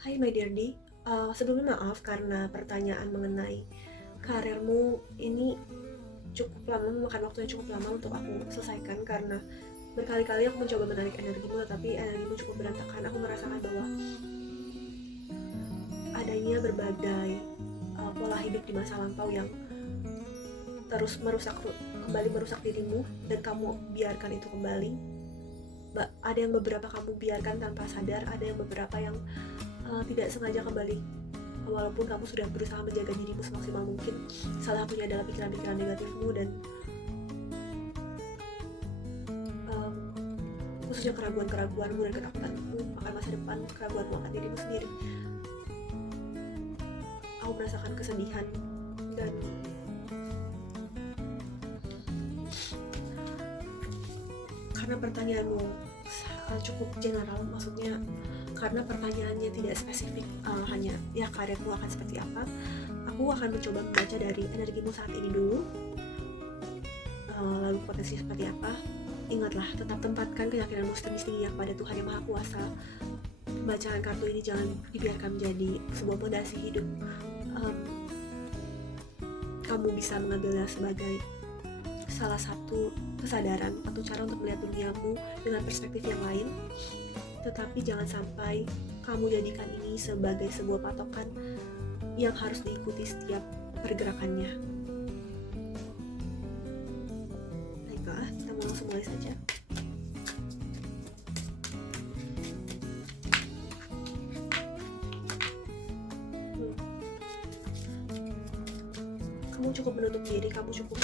Hai my dear D, sebelumnya maaf karena pertanyaan mengenai karirmu ini cukup lama, memakan waktu yang cukup lama untuk aku selesaikan karena berkali-kali aku mencoba menarik energimu tetapi energimu cukup berantakan. Aku merasakan bahwa adanya berbagai pola hidup di masa lampau yang terus kembali merusak dirimu dan kamu biarkan itu kembali. Ada yang beberapa kamu biarkan tanpa sadar, ada yang beberapa yang tidak sengaja kembali walaupun kamu sudah berusaha menjaga dirimu semaksimal mungkin. Salah satunya adalah pikiran-pikiran negatifmu dan khususnya keraguan-keraguanmu dan ketakutanmu akan masa depan, keraguanmu akan dirimu sendiri. Aku merasakan kesedihan dan karena pertanyaanmu cukup general, maksudnya karena pertanyaannya tidak spesifik, hanya ya karirmu akan seperti apa, aku akan mencoba membaca dari energimu saat ini dulu, lalu potensi seperti apa. Ingatlah, tetap tempatkan keyakinanmu setinggi-tingginya kepada Tuhan Yang Maha Kuasa. Bacaan kartu ini jangan dibiarkan menjadi sebuah fondasi hidup. Kamu bisa mengambilnya sebagai salah satu kesadaran atau cara untuk melihat duniamu dengan perspektif yang lain, tetapi jangan sampai kamu jadikan ini sebagai sebuah patokan yang harus diikuti setiap pergerakannya. Baiklah, kita mau langsung mulai saja. Kamu cukup menutup diri, kamu cukup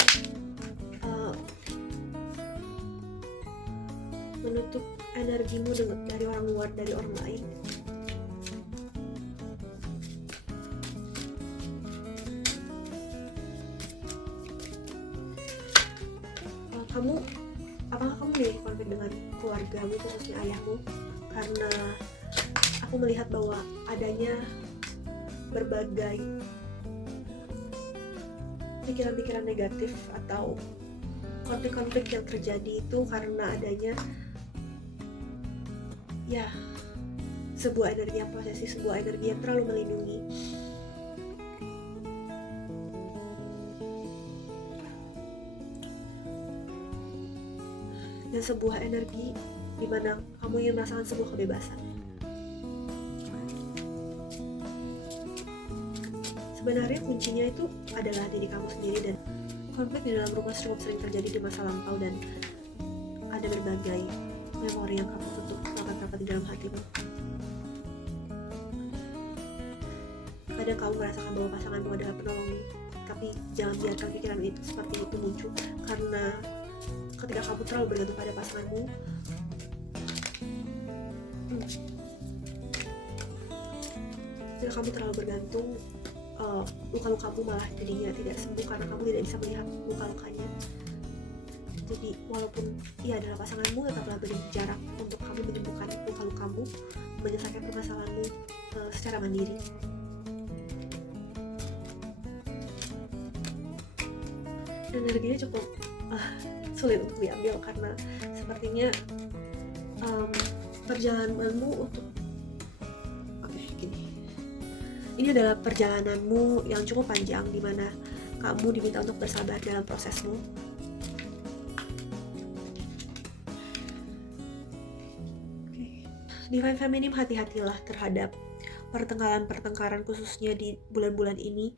menutup energimu dari orang luar, dari orang lain. Apakah kamu memiliki konflik dengan keluargamu, khususnya ayahmu? Karena aku melihat bahwa adanya berbagai pikiran-pikiran negatif atau konflik-konflik yang terjadi itu karena adanya sebuah energi yang posesif, sebuah energi yang terlalu melindungi. Dan sebuah energi di mana kamu ingin merasakan sebuah kebebasan. Sebenarnya kuncinya itu adalah diri kamu sendiri, dan konflik di dalam rumah cukup sering terjadi di masa lampau dan ada berbagai memori yang kamu tutup rapat-rapat di dalam hatimu. Kadang kamu merasakan bahwa pasanganmu adalah penolongmu, tapi jangan biarkan pikiran itu seperti itu muncul, karena ketika kamu terlalu bergantung pada pasanganmu, ketika kamu terlalu bergantung, luka-lukamu malah jadinya tidak sembuh karena kamu tidak bisa melihat luka-lukanya. Jadi walaupun ia adalah pasanganmu, tetaplah beri jarak untuk kamu menyembuhkan luka-lukamu, menyelesaikan permasalahanmu secara mandiri. Energinya cukup sulit untuk diambil karena sepertinya perjalananmu untuk ini adalah perjalananmu yang cukup panjang di mana kamu diminta untuk bersabar dalam prosesmu. Divine Feminine, hati-hatilah terhadap pertengkaran-pertengkaran khususnya di bulan-bulan ini,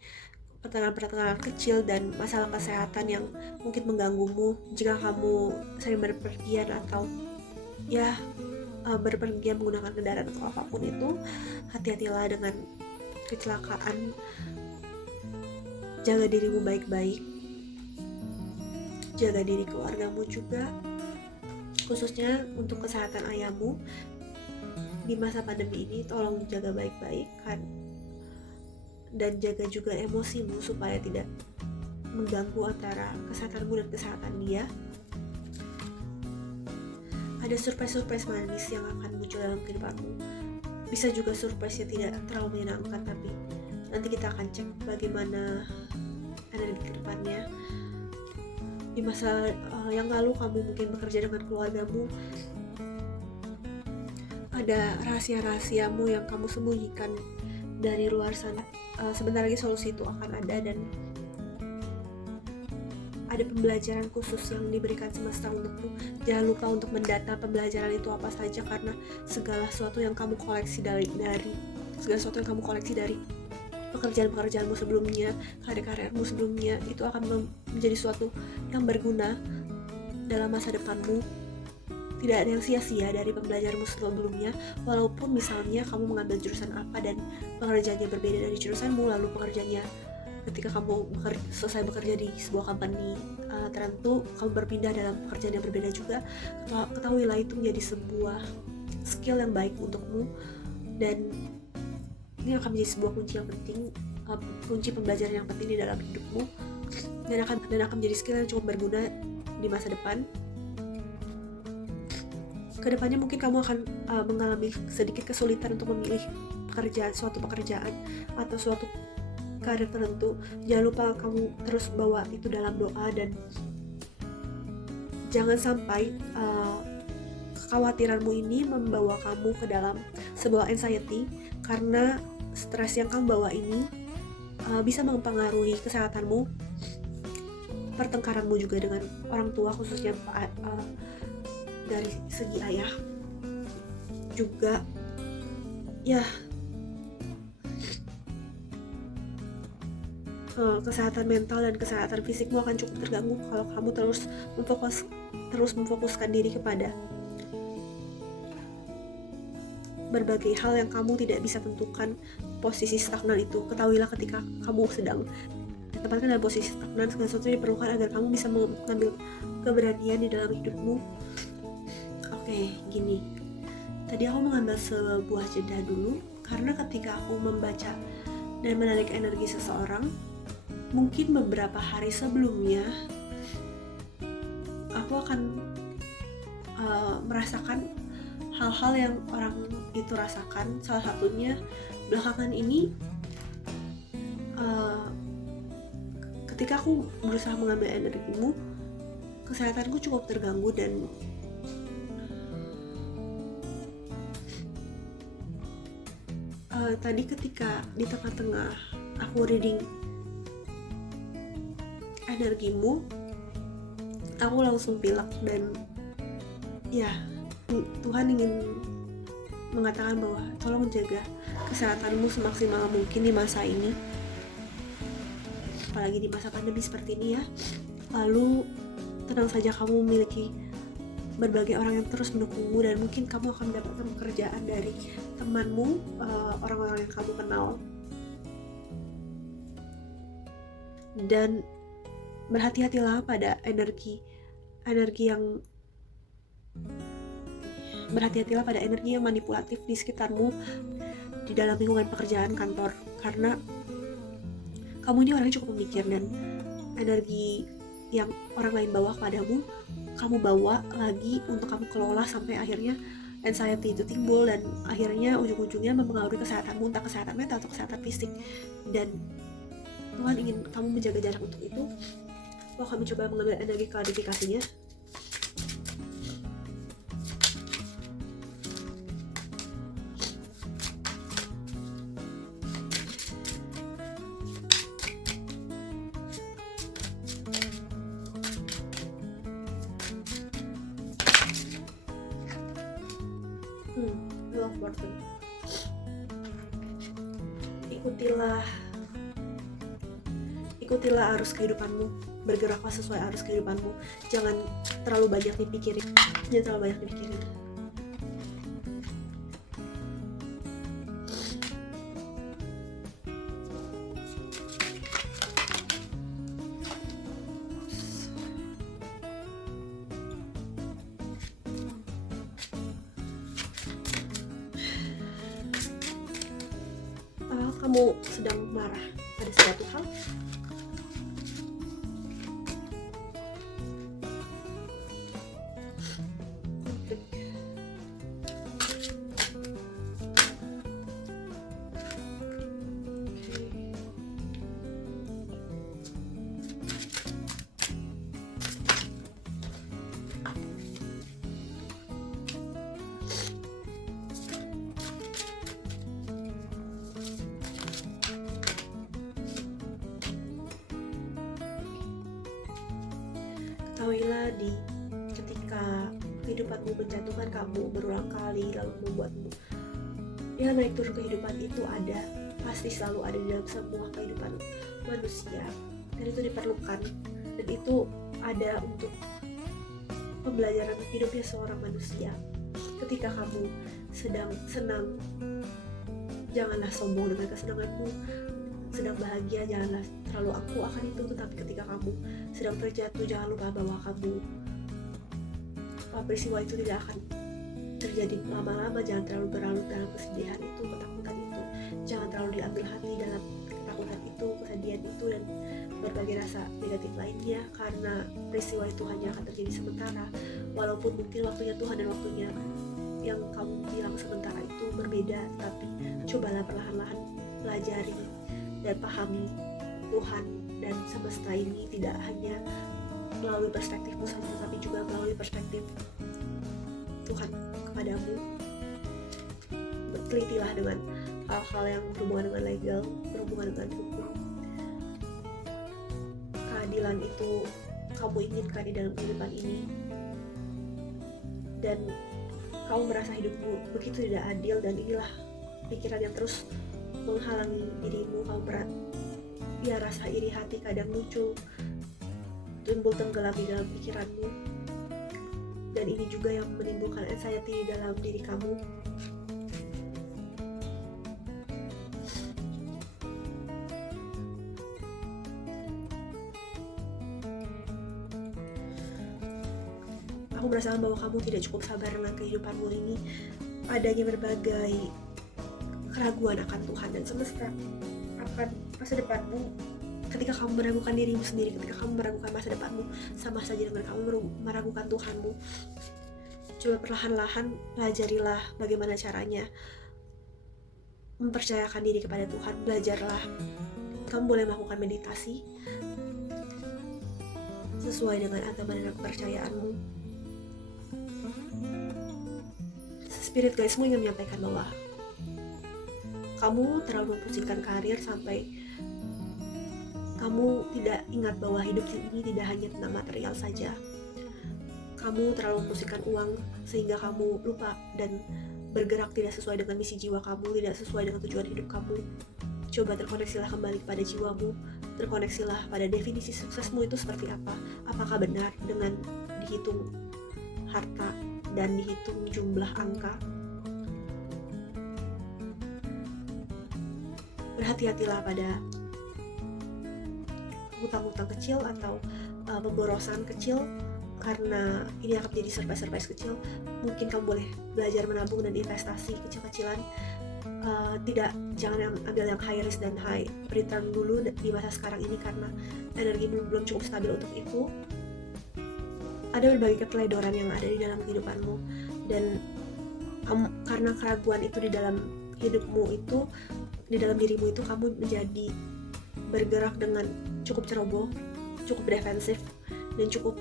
pertengkaran-pertengkaran kecil dan masalah kesehatan yang mungkin mengganggumu jika kamu sering berpergian atau berpergian menggunakan kendaraan atau apapun itu. Hati-hatilah dengan kecelakaan, jaga dirimu baik-baik, jaga diri keluargamu juga, khususnya untuk kesehatan ayahmu di masa pandemi ini. Tolong jaga baik-baik kan, dan jaga juga emosimu supaya tidak mengganggu antara kesehatanmu dan kesehatan dia. Ada surprise manis yang akan muncul dalam kehidupanmu. Bisa juga surprise yang tidak terlalu menyenangkan, tapi nanti kita akan cek bagaimana energi ke depannya. Di masa yang lalu kamu mungkin bekerja dengan keluargamu, ada rahasia-rahasiamu yang kamu sembunyikan dari luar sana. Sebentar lagi solusi itu akan ada, dan ada pembelajaran khusus yang diberikan semesta untukmu. Jangan lupa untuk mendata pembelajaran itu apa saja, karena segala sesuatu yang kamu koleksi dari pekerjaan-pekerjaanmu sebelumnya, karir-karirmu sebelumnya, itu akan menjadi sesuatu yang berguna dalam masa depanmu. Tidak ada yang sia-sia dari pembelajaranmu sebelumnya, walaupun misalnya kamu mengambil jurusan apa dan pekerjaannya berbeda dari jurusanmu, lalu pekerjaannya ketika kamu selesai bekerja di sebuah company tertentu, kamu berpindah dalam pekerjaan yang berbeda juga. Ketahuilah itu menjadi sebuah skill yang baik untukmu, dan ini akan menjadi sebuah kunci yang penting, kunci pembelajaran yang penting di dalam hidupmu, dan akan menjadi skill yang cukup berguna di masa depan. Kedepannya mungkin kamu akan mengalami sedikit kesulitan untuk memilih suatu pekerjaan atau suatu karir tertentu. Jangan lupa kamu terus bawa itu dalam doa, dan jangan sampai kekhawatiranmu ini membawa kamu ke dalam sebuah anxiety, karena stres yang kamu bawa ini bisa mempengaruhi kesehatanmu, pertengkaranmu juga dengan orang tua, khususnya dari segi ayah juga ya. Kesehatan mental dan kesehatan fisikmu akan cukup terganggu kalau kamu terus memfokuskan diri kepada berbagai hal yang kamu tidak bisa tentukan posisi stagnan itu. Ketahuilah ketika kamu sedang ditempatkan dalam posisi stagnan, segala sesuatu diperlukan agar kamu bisa mengambil keberanian di dalam hidupmu. Oke, gini. Tadi aku mengambil sebuah jeda dulu, karena ketika aku membaca dan menarik energi seseorang, mungkin beberapa hari sebelumnya aku akan merasakan hal-hal yang orang itu rasakan. Salah satunya belakangan ini, ketika aku berusaha mengambil energimu, kesehatanku cukup terganggu, dan tadi ketika di tengah-tengah aku reading energimu, aku langsung pilek, dan ya, Tuhan ingin mengatakan bahwa tolong jaga kesehatanmu semaksimal mungkin di masa ini, apalagi di masa pandemi seperti ini ya. Lalu tenang saja, kamu memiliki berbagai orang yang terus mendukungmu, dan mungkin kamu akan mendapatkan pekerjaan dari temanmu, orang-orang yang kamu kenal. Dan berhati-hatilah pada energi yang manipulatif di sekitarmu, di dalam lingkungan pekerjaan kantor, karena kamu ini orangnya cukup memikir, dan energi yang orang lain bawa kepadamu, kamu bawa lagi untuk kamu kelola, sampai akhirnya anxiety itu timbul, dan akhirnya ujung-ujungnya mempengaruhi kesehatanmu, entah kesehatan mental atau kesehatan fisik. Dan Tuhan ingin kamu menjaga jarak untuk itu. Aku akan mencoba mengambil energi klarifikasinya. Love person. Ikutilah arus kehidupanmu, bergeraklah sesuai arus kehidupanmu. Jangan terlalu banyak dipikirin. Kamu sedang marah pada suatu hal, ketahuilah ketika kehidupanmu menjatuhkan kamu berulang kali, lalu membuatmu naik turun kehidupan, itu ada, pasti selalu ada di dalam semua kehidupan manusia, dan itu diperlukan, dan itu ada untuk pembelajaran hidupnya seorang manusia. Ketika kamu sedang senang, janganlah sombong dengan kesenanganmu. Sedang bahagia, janganlah terlalu angkuh akan itu. Tetapi ketika kamu sedang terjatuh, jangan lupa bahwa peristiwa itu tidak akan terjadi lama-lama. Jangan terlalu berlarut dalam kesedihan itu, ketakutan itu. Jangan terlalu diambil hati dalam ketakutan itu, kesedihan itu, dan berbagai rasa negatif lainnya, karena peristiwa itu hanya akan terjadi sementara. Walaupun mungkin waktunya Tuhan dan waktunya yang kamu bilang sementara itu berbeda, tapi cobalah perlahan-lahan pelajari dan pahami Tuhan dan semesta ini tidak hanya melalui perspektifmu saja, tapi juga melalui perspektif Tuhan kepadamu. Telitilah dengan hal-hal yang berhubungan dengan legal, berhubungan dengan hukum. Keadilan itu kamu inginkan di dalam kehidupan ini, dan kamu merasa hidupmu begitu tidak adil, dan inilah pikiran yang terus menghalangi dirimu. Kamu rasa iri hati kadang muncul, timbul tenggelam di dalam pikiranmu, dan ini juga yang menimbulkan anxiety di dalam diri kamu. Aku merasakan bahwa kamu tidak cukup sabar dengan kehidupanmu ini. Adanya berbagai keraguan akan Tuhan dan semesta, akan masa depanmu. Ketika kamu meragukan dirimu sendiri, ketika kamu meragukan masa depanmu, sama saja dengan kamu meragukan Tuhanmu. Coba perlahan-lahan pelajarilah bagaimana caranya mempercayakan diri kepada Tuhan. Belajarlah. Kamu boleh melakukan meditasi sesuai dengan agama dan kepercayaanmu. Spirit guidesmu ingin menyampaikan bahwa kamu terlalu mempusingkan karir sampai kamu tidak ingat bahwa hidup ini tidak hanya tentang material saja. Kamu terlalu mempusingkan uang sehingga kamu lupa dan bergerak tidak sesuai dengan misi jiwa kamu, tidak sesuai dengan tujuan hidup kamu. Coba terkoneksilah kembali pada jiwamu, terkoneksilah pada definisi suksesmu itu seperti apa. Apakah benar dengan dihitung harta dan dihitung jumlah angka? Berhati-hatilah pada hutang-hutang kecil atau pemborosan kecil, karena ini akan menjadi surprise kecil. Mungkin kamu boleh belajar menabung dan investasi kecil-kecilan. Jangan ambil yang high risk dan high return dulu di masa sekarang ini, karena energi belum cukup stabil untuk itu. Ada berbagai keteledoran yang ada di dalam kehidupanmu, dan karena keraguan itu di dalam hidupmu itu, di dalam dirimu itu, kamu menjadi bergerak dengan cukup ceroboh, cukup defensif, dan cukup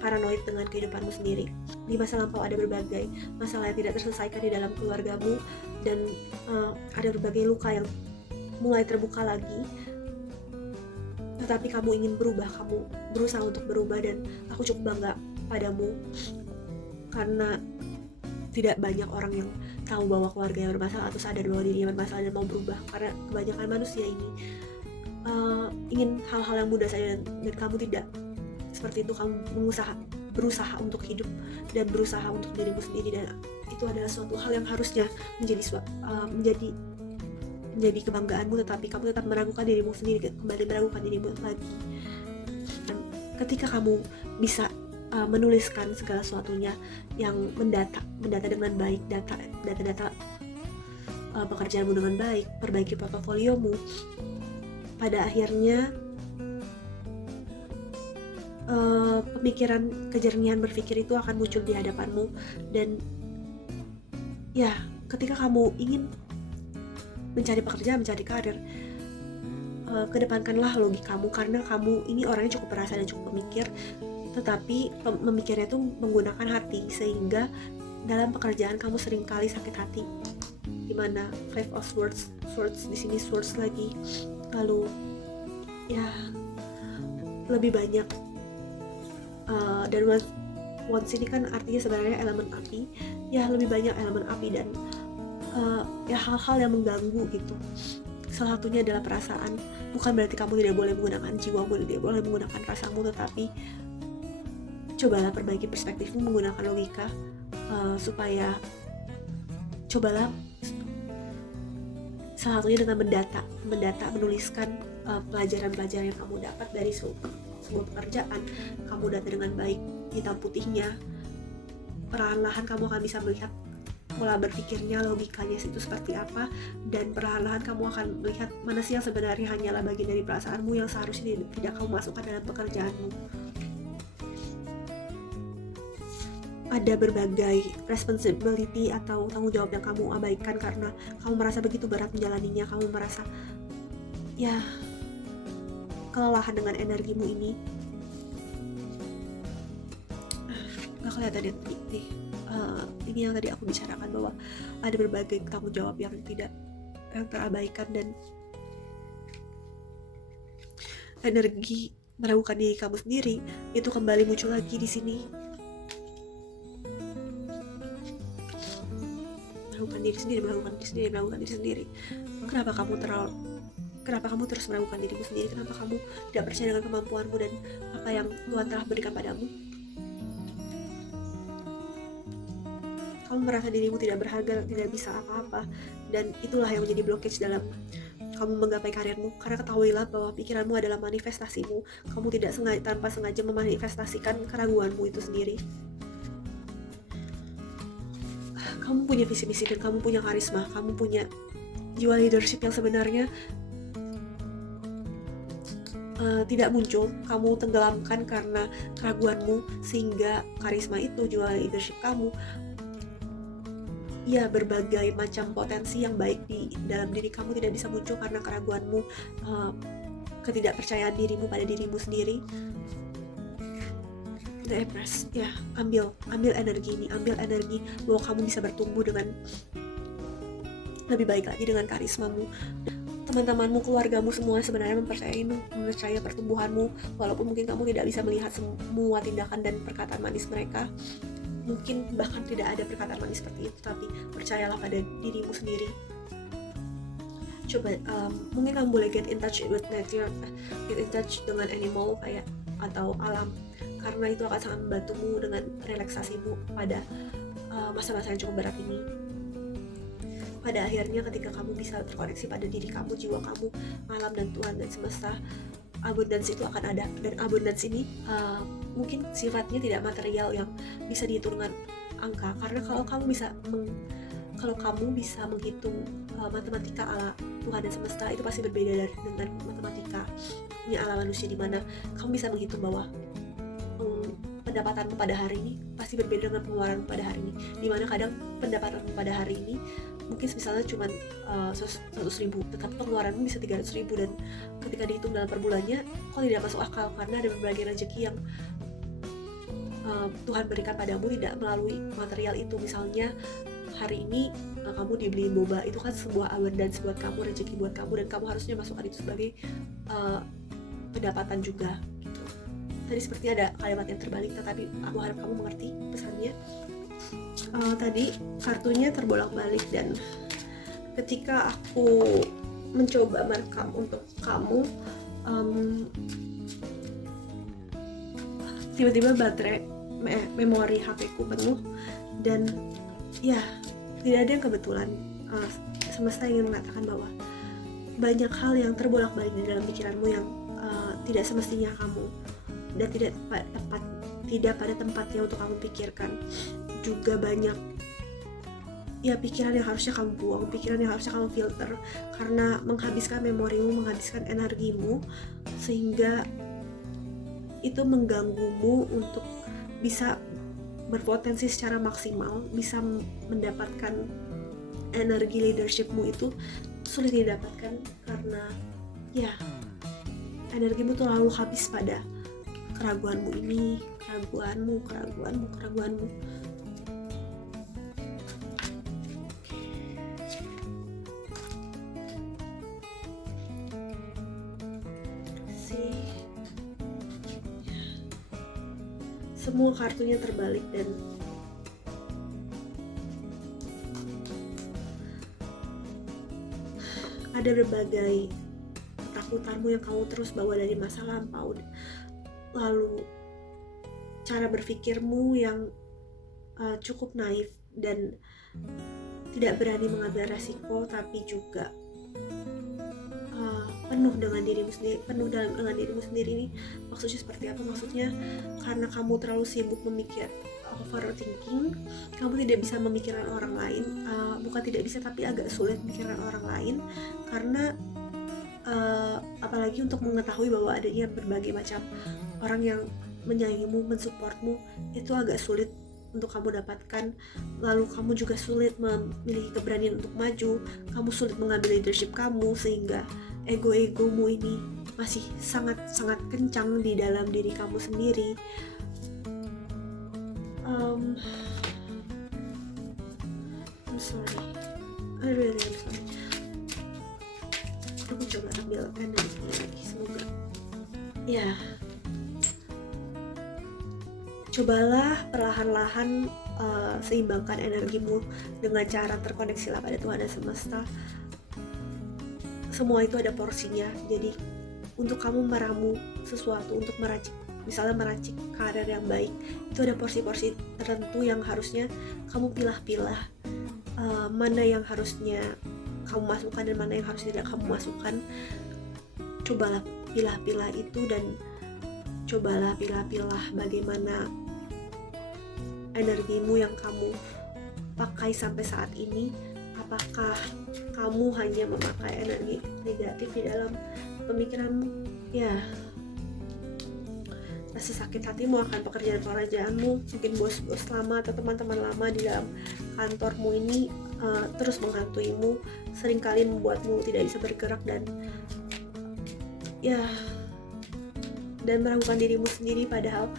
paranoid dengan kehidupanmu sendiri. Di masa lampau ada berbagai masalah yang tidak terselesaikan di dalam keluargamu, dan ada berbagai luka yang mulai terbuka lagi. Tetapi kamu ingin berubah, kamu berusaha untuk berubah, dan aku cukup bangga padamu, karena tidak banyak orang yang tahu bahwa keluarganya bermasalah atau sadar bahwa dirinya bermasalah dan mau berubah. Karena kebanyakan manusia ini ingin hal-hal yang mudah saja, dan kamu tidak seperti itu. Kamu berusaha untuk hidup dan berusaha untuk dirimu sendiri, dan itu adalah suatu hal yang harusnya menjadi kebanggaanmu. Tetapi kamu tetap meragukan dirimu sendiri, kembali meragukan dirimu lagi. Dan ketika kamu bisa menuliskan segala sesuatunya yang mendata dengan baik, data pekerjaanmu dengan baik, perbaiki portofoliomu, pada akhirnya pemikiran, kejernihan berpikir itu akan muncul di hadapanmu. Dan ya, ketika kamu ingin mencari pekerjaan, mencari karir, kedepankanlah logikamu, karena kamu ini orangnya cukup perasa dan cukup pemikir, tetapi memikirnya itu menggunakan hati, sehingga dalam pekerjaan kamu seringkali sakit hati. Dimana Five of Swords di sini swords lagi, lalu ya lebih banyak Dan wands ini kan artinya sebenarnya elemen api, ya lebih banyak elemen api dan ya hal-hal yang mengganggu gitu. Salah satunya adalah perasaan. Bukan berarti kamu tidak boleh menggunakan jiwamu, tidak boleh menggunakan rasamu, tetapi cobalah perbaiki perspektifmu menggunakan logika, supaya cobalah salah satunya dengan mendata, menuliskan pelajaran-pelajaran yang kamu dapat dari sebuah pekerjaan. Kamu data dengan baik, hitam putihnya. Perlahan-lahan kamu akan bisa melihat pola berpikirnya, logikanya itu seperti apa, dan perlahan-lahan kamu akan melihat mana sih yang sebenarnya hanyalah bagian dari perasaanmu yang seharusnya tidak kamu masukkan dalam pekerjaanmu. Ada berbagai responsibility atau tanggung jawab yang kamu abaikan karena kamu merasa begitu berat menjalaninya. Kamu merasa ya kelelahan dengan energimu ini. Gak kelihatan nih. Ini yang tadi aku bicarakan, bahwa ada berbagai tanggung jawab yang terabaikan, dan energi meragukan diri kamu sendiri itu kembali muncul lagi di sini. Meragukan diri sendiri. Kenapa kamu terus meragukan dirimu sendiri? Kenapa kamu tidak percaya dengan kemampuanmu dan apa yang Tuhan telah berikan padamu? Kamu merasa dirimu tidak berharga, tidak bisa apa-apa, dan itulah yang menjadi blockage dalam kamu menggapai karirmu. Karena ketahuilah bahwa pikiranmu adalah manifestasimu. Kamu tidak tanpa sengaja memanifestasikan keraguanmu itu sendiri. Kamu punya visi misi dan kamu punya karisma, kamu punya jiwa leadership yang sebenarnya tidak muncul. Kamu tenggelamkan karena keraguanmu, sehingga karisma itu, jiwa leadership kamu, ya berbagai macam potensi yang baik di dalam diri kamu tidak bisa muncul karena keraguanmu, ketidakpercayaan dirimu pada dirimu sendiri. The Empress, ya, ambil energi ini, ambil energi bahwa kamu bisa bertumbuh dengan lebih baik lagi dengan karismamu. Teman-temanmu, keluargamu semua sebenarnya mempercayai pertumbuhanmu, walaupun mungkin kamu tidak bisa melihat semua tindakan dan perkataan manis mereka. Mungkin bahkan tidak ada perkataan manis seperti itu, tapi percayalah pada dirimu sendiri. Coba mungkin kamu boleh get in touch with nature, get in touch dengan animal kayak atau alam, karena itu akan sangat membantumu dengan relaksasimu pada masa-masa yang cukup berat ini. Pada akhirnya ketika kamu bisa terkoneksi pada diri kamu, jiwa kamu, alam dan Tuhan dan semesta, abundance itu akan ada. Dan abundance ini mungkin sifatnya tidak material yang bisa dihitung dengan angka, karena kalau kamu bisa menghitung matematika ala Tuhan dan semesta, itu pasti berbeda dengan matematika ala manusia, di mana kamu bisa menghitung bahwa pendapatanmu pada hari ini pasti berbeda dengan pengeluaranmu pada hari ini, di mana kadang pendapatanmu pada hari ini mungkin misalnya cuma 100.000, tetapi pengeluaranmu bisa 300.000, dan ketika dihitung dalam per bulannya kok tidak masuk akal, karena ada berbagai rezeki yang Tuhan berikan padamu tidak melalui material itu. Misalnya hari ini kamu dibeliin boba, itu kan sebuah abundance buat kamu, rezeki buat kamu, dan kamu harusnya masukkan itu sebagai pendapatan juga gitu. Tadi seperti ada kalimat yang terbalik, tetapi aku harap kamu mengerti pesannya. Tadi kartunya terbolak-balik, dan ketika aku mencoba merekam untuk kamu, tiba-tiba baterai memori HP ku penuh, dan ya tidak ada yang kebetulan. Semesta ingin mengatakan bahwa banyak hal yang terbolak-balik di dalam pikiranmu yang tidak semestinya kamu, dan tidak pada tempatnya untuk kamu pikirkan. Juga banyak ya pikiran yang harusnya kamu buang, pikiran yang harusnya kamu filter, karena menghabiskan memorimu, menghabiskan energimu, sehingga itu mengganggumu untuk bisa berpotensi secara maksimal, bisa mendapatkan energi leadershipmu itu sulit didapatkan, karena ya energimu tuh lalu habis pada keraguanmu ini, keraguanmu. semua kartunya terbalik dan ada berbagai ketakutanmu yang kamu terus bawa dari masa lampau, lalu cara berpikirmu yang cukup naif dan tidak berani mengambil resiko, tapi juga penuh dengan dirimu sendiri ini. Maksudnya seperti apa? Maksudnya karena kamu terlalu sibuk memikir, overthinking, kamu tidak bisa memikirkan orang lain. Bukan tidak bisa, tapi agak sulit memikirkan orang lain karena apalagi untuk mengetahui bahwa adanya berbagai macam orang yang menyayangimu, mensupportmu, itu agak sulit untuk kamu dapatkan. Lalu kamu juga sulit memiliki keberanian untuk maju, kamu sulit mengambil leadership kamu, sehingga ego-egomu ini masih sangat-sangat kencang di dalam diri kamu sendiri. I'm sorry, I really am sorry. Aku coba ambil energi lagi, semoga ya. Cobalah perlahan-lahan seimbangkan energimu dengan cara terkoneksilah pada Tuhan dan semesta. Semua itu ada porsinya. Jadi untuk kamu meramu sesuatu, untuk meracik karir yang baik, itu ada porsi-porsi tertentu yang harusnya kamu pilah-pilah, mana yang harusnya kamu masukkan dan mana yang harus tidak kamu masukkan. Cobalah pilah-pilah itu dan cobalah pilah-pilah bagaimana energimu yang kamu pakai sampai saat ini. Apakah kamu hanya memakai energi negatif di dalam pemikiranmu? Ya, rasa sakit hatimu akan pekerjaan-pekerjaanmu, mungkin bos-bos lama atau teman-teman lama di dalam kantormu ini terus menghantuimu, seringkali membuatmu tidak bisa bergerak dan meragukan dirimu sendiri, padahal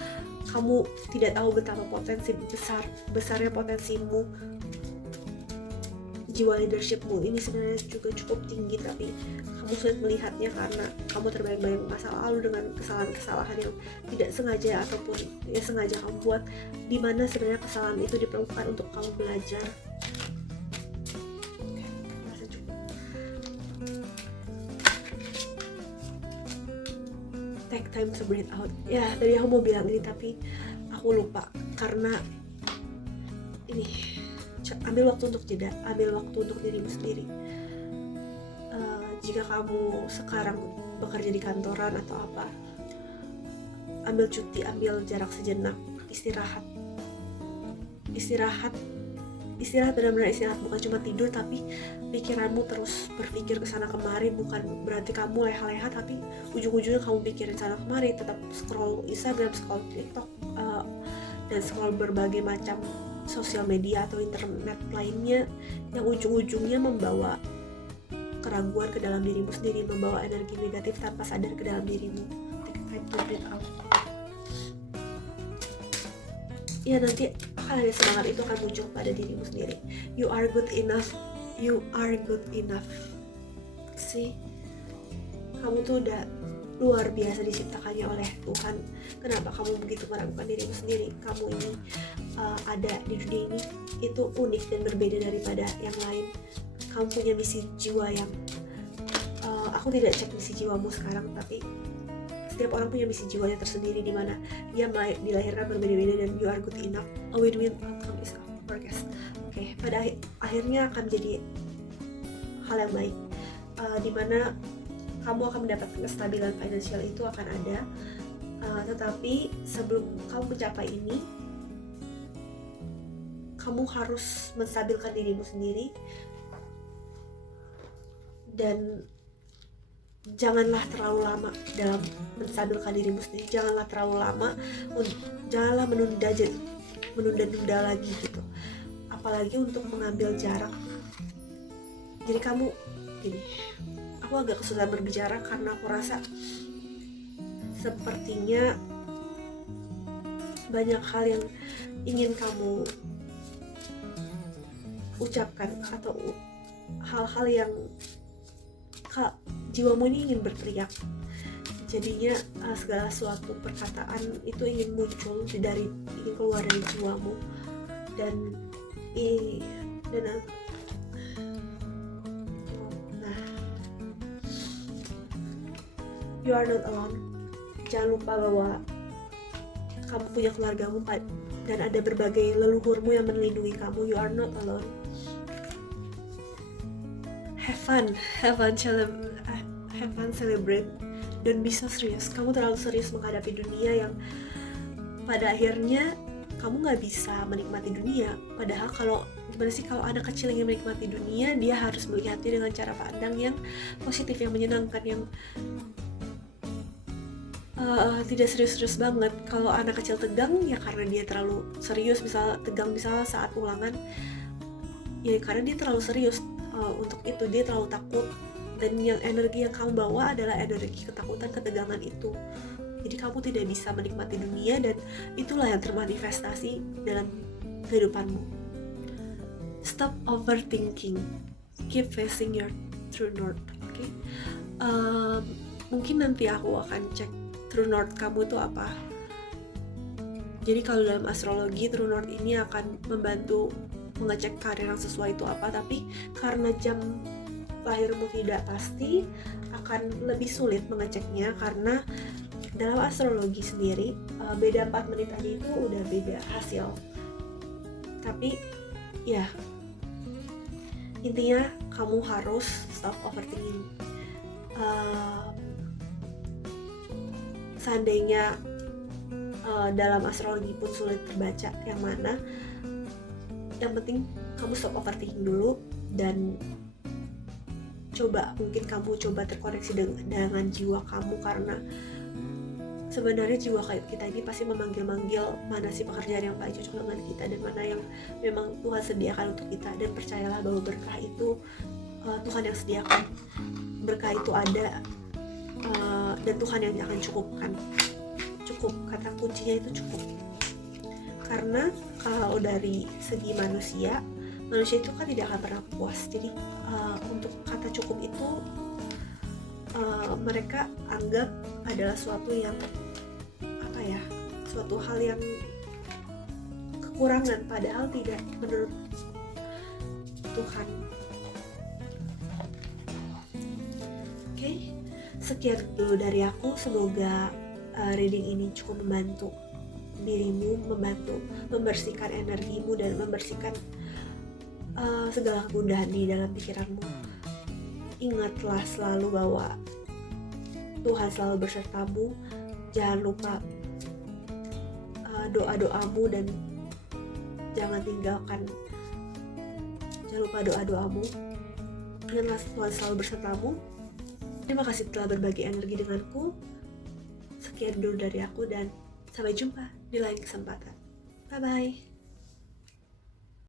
kamu tidak tahu betapa besarnya potensimu. Jiwa leadershipmu ini sebenarnya juga cukup tinggi, tapi kamu sulit melihatnya karena kamu terbayang-bayang masa lalu dengan kesalahan-kesalahan yang tidak sengaja ataupun ya sengaja kamu buat, di mana sebenarnya kesalahan itu diperlukan untuk kamu belajar. Take time to breathe out. Ya, tadi aku mau bilang ini tapi aku lupa karena ini. Ambil waktu untuk jeda, ambil waktu untuk dirimu sendiri. Jika kamu sekarang bekerja di kantoran atau apa, ambil cuti, ambil jarak sejenak, istirahat, benar-benar istirahat, bukan cuma tidur tapi pikiranmu terus berpikir kesana kemari. Bukan berarti kamu leha-leha, tapi ujung-ujungnya kamu pikirin sana kemari, tetap scroll Instagram, scroll TikTok, dan scroll berbagai macam sosial media atau internet lainnya yang ujung-ujungnya membawa keraguan ke dalam dirimu sendiri, membawa energi negatif tanpa sadar ke dalam dirimu. Take time to breathe out. Ya, nanti akan ada semangat itu akan muncul pada dirimu sendiri. You are good enough. You are good enough. See, kamu tuh udah luar biasa diciptakannya oleh Tuhan. Kenapa kamu begitu meragukan dirimu sendiri? Kamu ini ada di dunia ini itu unik dan berbeda daripada yang lain. Kamu punya misi jiwa yang aku tidak cek misi jiwamu sekarang, tapi setiap orang punya misi jiwanya tersendiri, di mana dia dilahirkan berbeda-beda, dan you are good enough. A win-win outcome is our forecast. Oke, pada akhirnya akan menjadi hal yang baik, di mana kamu akan mendapatkan kestabilan finansial itu akan ada, tetapi sebelum kamu mencapai ini, kamu harus menstabilkan dirimu sendiri, dan janganlah terlalu lama dalam menstabilkan dirimu sendiri. Janganlah terlalu lama, janganlah menunda-nunda lagi gitu, apalagi untuk mengambil jarak. Jadi kamu gini, aku agak kesulitan berbicara karena aku rasa sepertinya banyak hal yang ingin kamu ucapkan, atau hal-hal yang jiwamu ini ingin berteriak. jadinya segala suatu perkataan itu ingin muncul ingin keluar dari jiwamu, dan nah, you are not alone. Jangan lupa bahwa kamu punya keluargamu dan ada berbagai leluhurmu yang melindungi kamu. You are not alone. Have fun, celebrate. Don't be so serious. Kamu terlalu serius menghadapi dunia yang pada akhirnya kamu nggak bisa menikmati dunia. Padahal kalau anak kecil ingin menikmati dunia, dia harus melihatnya dengan cara pandang yang positif, yang menyenangkan, yang tidak serius-serius banget. Kalau anak kecil tegang ya karena dia terlalu serius, tegang saat ulangan, ya karena dia terlalu serius untuk itu, dia terlalu takut, dan yang energi yang kamu bawa adalah energi ketakutan, ketegangan itu. Jadi kamu tidak bisa menikmati dunia, dan itulah yang termanifestasi dalam kehidupanmu. Stop overthinking, keep facing your true north. Okay? Mungkin nanti aku akan cek true north kamu itu apa. Jadi kalau dalam astrologi, true north ini akan membantu mengecek karir yang sesuai itu apa, tapi karena jam lahirmu tidak pasti, akan lebih sulit mengeceknya, karena dalam astrologi sendiri beda 4 menit aja itu udah beda hasil. Tapi ya, intinya kamu harus stop overthinking. Seandainya dalam astrologi pun sulit terbaca yang mana, yang penting kamu stop overthinking dulu, dan mungkin kamu coba terkoneksi dengan jiwa kamu, karena sebenarnya jiwa kita ini pasti memanggil-manggil mana sih pekerjaan yang paling cocok dengan kita, dan mana yang memang Tuhan sediakan untuk kita. Dan percayalah bahwa berkah itu Tuhan yang sediakan, berkah itu ada, dan Tuhan yang akan cukupkan. Cukup, kata kuncinya itu cukup. Karena kalau dari segi manusia itu kan tidak akan pernah puas. Jadi untuk kata cukup itu mereka anggap adalah suatu hal yang kekurangan, padahal tidak menurut Tuhan. Oke, sekian dulu dari aku. Semoga reading ini cukup membantu dirimu, membantu membersihkan energimu dan membersihkan segala kegundahan di dalam pikiranmu. Ingatlah selalu bahwa Tuhan selalu bersertamu. Jangan lupa doa-doamu, dan jangan lupa doa-doamu. Ingatlah Tuhan selalu bersertamu. Terima kasih telah berbagi energi denganku. Sekian dulu dari aku, dan sampai jumpa di lain kesempatan. Bye-bye.